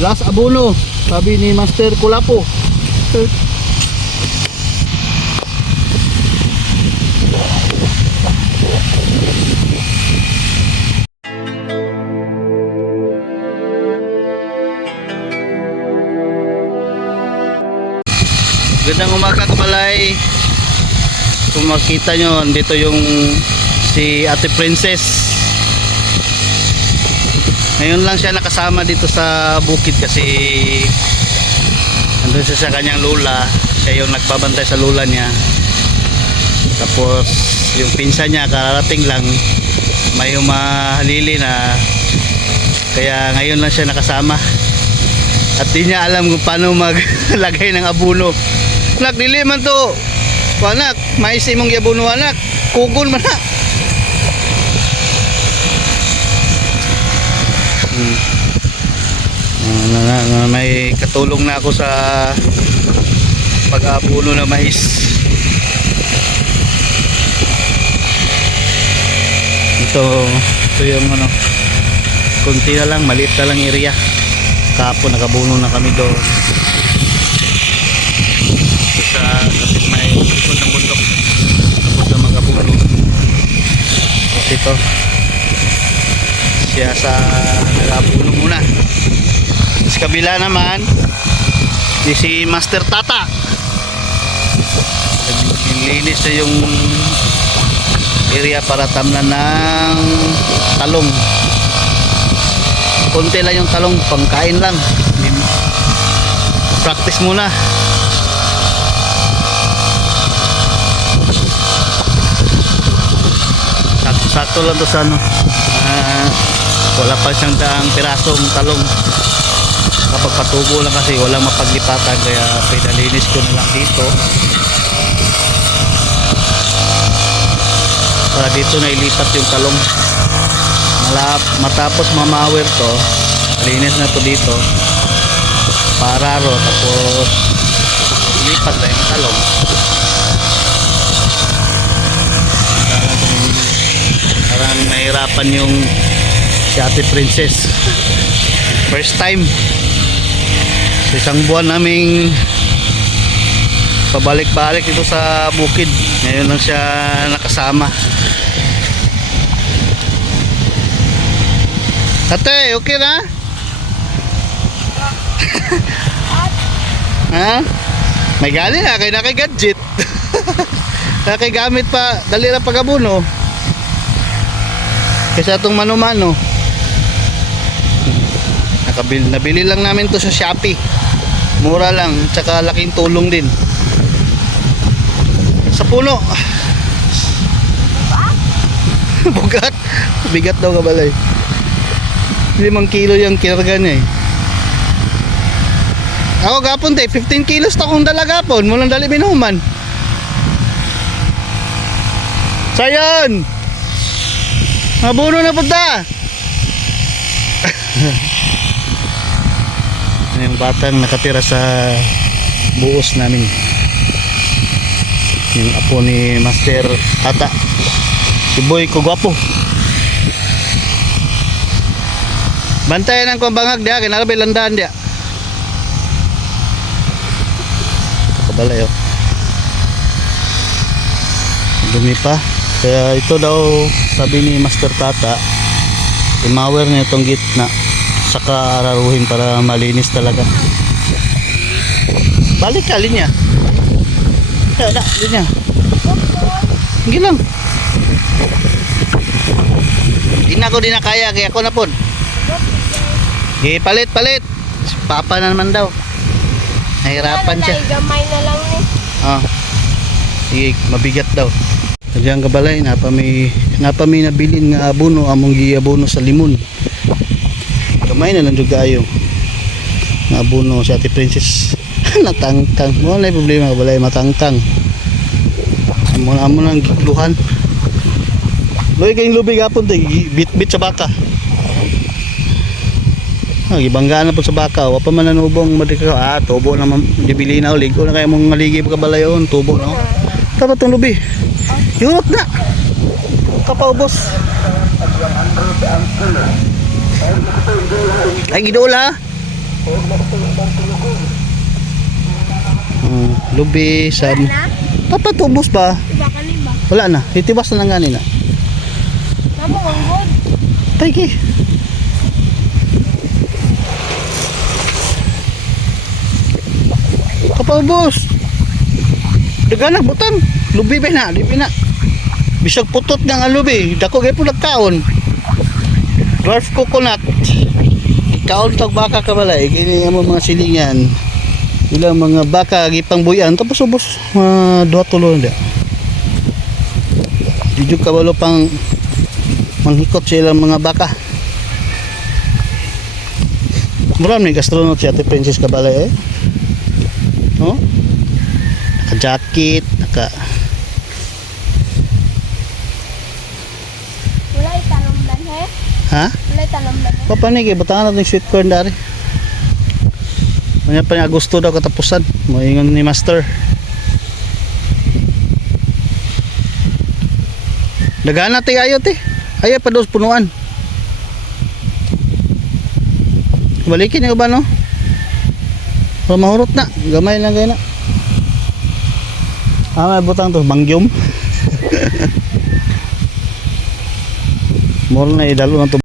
Last abono, sabi ni Master Kulapo. Gandang umaga kabalay. Kung makita nyo, dito yung si Ate Princess. Ngayon lang siya nakasama dito sa bukid kasi nandun siya sa kanyang lola. Siya yung nagbabantay sa lola niya. Tapos yung pinsan niya kararating lang, may humahalili na, kaya ngayon lang siya nakasama. At di niya alam kung paano maglagay ng abono. Anak, dili man to. Anak, mais imong yabuno anak. Kugon man na. May katulong na ako sa pag-abuno ng mais. Ito yung ano, kunti na lang, maliit na lang area. Kahapon nakabuno na kami doon sa kapit may likod ng bundok. Tapos na magabuno. Tapos ito siya sa nagabuno muna. Sa kabila naman di si Master Tata, nilinis na yung area para tamnan ng talong. Konti lang yung talong, pangkain lang. Practice muna. Sakto lang to sa ano, wala pa siyang daang pirasong talong. Kapag patubo lang kasi walang mapaglipatan, kaya pinalinis ko na lang dito para dito na ilipat yung talong. Matapos mamawer to, malinis na to dito, pararo, tapos ilipat na yung talong. Parang nahirapan yung si Ate Princess. First time, isang buwan naming pabalik-balik dito sa bukid, ngayon lang siya nakasama. Ate, okay na? Ha? May galing na kay nakay gadget. Nakay gamit pa, dali na pag-abuno. Kasi itong mano-mano, nabili lang namin to sa Shopee. Mura lang, tsaka laking tulong din. Sa puno. Bugat. Bigat daw kabalay. 5 kilo yung kinarga niya eh. Ako gapon tayo, 15 kilos ta kung dala gapon. Mulang dali binuman. Sayon! Mabuno na punta! Yung batang nakatira sa buos namin, yung apo ni Master Tata, si Boy Kugwapo. Bantayan ang kumbangag dia, kinarabay landaan dia. Kabalay oh. Dumi pa. Kaya ito daw, sabi ni Master Tata, imawer niya itong gitna, saka araruhin para malinis talaga. Balik ka, linya. Linya. Hindi lang. Hindi na ako din nakaya, kaya ako na po. Palit. Papa na naman daw. Nahirapan siya. Gamay na lang ni. Sige, mabigat daw. Diyan kabalay, napami nabilin nga abono, among giabono sa limon. Gamay na lang jud kaayo. Nga abono si Ate Princess. Natangtang. Mo na problema kabalay, matangtang. Amo nang gikluhan. Loy kayong lubi gapon tay bit sa baka. Gibanggaan na po sa baka, wa pa man nanubong madika. Tubo na dibili na ulig ko na kay mong maligi pagkabalayon, tubo no. Dapat tong lubi. Yuk na. Kapaubos. Ay gidola. Lubi sa Wala na? papatubos ba? Iba ka ni ba? Wala na, titibas na lang ganina. Namo ang good. Tayki. Kapabos. Daga na butang. Lubi ba na, lubi na. Bisag putot ng lubi, dako gay po nagkaon. Dwarf coconut. Kaon tag baka kabalay, kini amo mga silingan. Ilang mga baka gipang buyan tapos ubos duha tulo na. Diju kabalo pang manghikot sila mga baka. Muram ni gastronaut si Ate Princess Kabalay eh. No? Naka-jacket, Wala itanong he. ha? Wala itanong he. Papanig eh, batangan natin yung sweet corn dari. Manya pa niya gusto daw katapusan. Moingon ni Master. Dagana ti ayot eh. Ayaw pa daw punuan. Balikin niyo ba no? Para mahurot na. Gamay lang kayo na. May butang to. Bangyom. Moro na idalo na to.